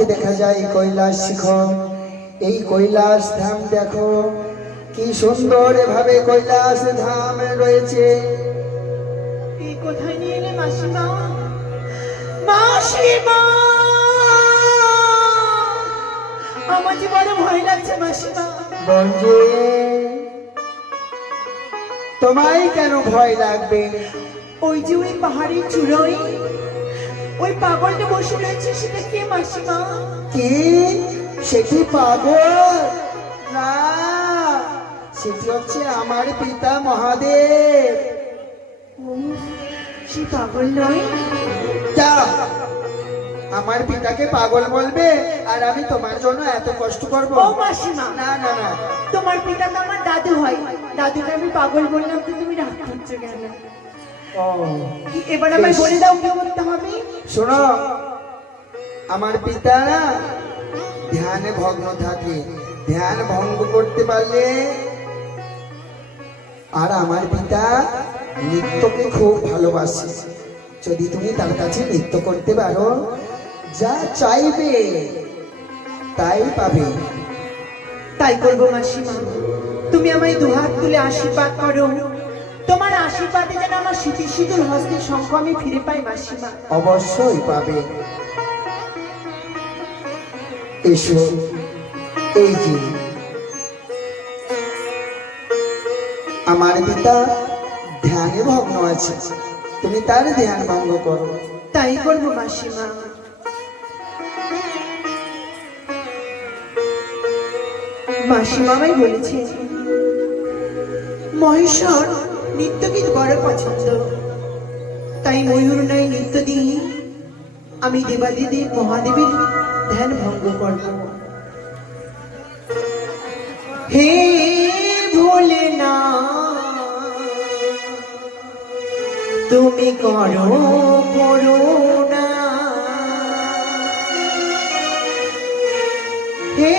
পক্ষে দেখা যায় কৈলাস শিখর। এই কৈলাস ধাম দেখো কি সুন্দর ভাবে কৈলাস ধাম রয়েছে। এই কোথায় নিয়ে এলে মাসিমা? মাসিমা, আমার যে বড় ভয় লাগছে মাসিমা। বন্ধু, তোমায় কেন ভয় লাগবে? ওই যে ওই পাহাড়ের চূড়োয় ওই পাগলটা বসে রয়েছে, সেটা কে মাসিমা? কি সেটি পাগল না, সেটি হচ্ছে আমার পিতা মহাদেব। ও, সে পাগল নয়? যা, আমার পিতাকে পাগল বলবে আর আমি তোমার জন্য এত কষ্ট করব? ও মাসিমা, না না না, তোমার পিতা তো আমার দাদু হয়, দাদুকে আমি পাগল বললাম তো তুমি রাগ করছো কেন? ও এবার আমায় বলে দাও কি করতে হবে। শোনো, আমার পিতা ধ্যানে ভগ্ন থাকে, ধ্যান ভঙ্গ করতে পারলে, আর আমার পিতা নৃত্যকে খুব ভালোবাসে, যদি তুমি তার কাছে নৃত্য করতে পারো যা চাইবে তাই পাবে। তাই করবো মাসিমা, তুমি আমায় দুহাত তুলে আশীর্বাদ করো, তোমার আশীর্বাদে যেন আমার শীতের শীতল হস্তের শঙ্খ আমি ফিরে পাই মাসিমা। অবশ্যই পাবে। এসো, এই যে আমার পিতা ধ্যানে ভগ্ন আছে, তুমি তার ধ্যান ভঙ্গ করো। তাই করবো মাসিমা। মাসিমা আমায় বলেছে মহেশ্বর নৃত্যগীত বড় পছন্দ, তাই ময়ূর নাই নৃত্য দিয়ে আমি দেবাদিদেব মহাদেবের ধ্যান ভঙ্গ করব। হে ভোলেনাথ, তুমি করো করুণা, হে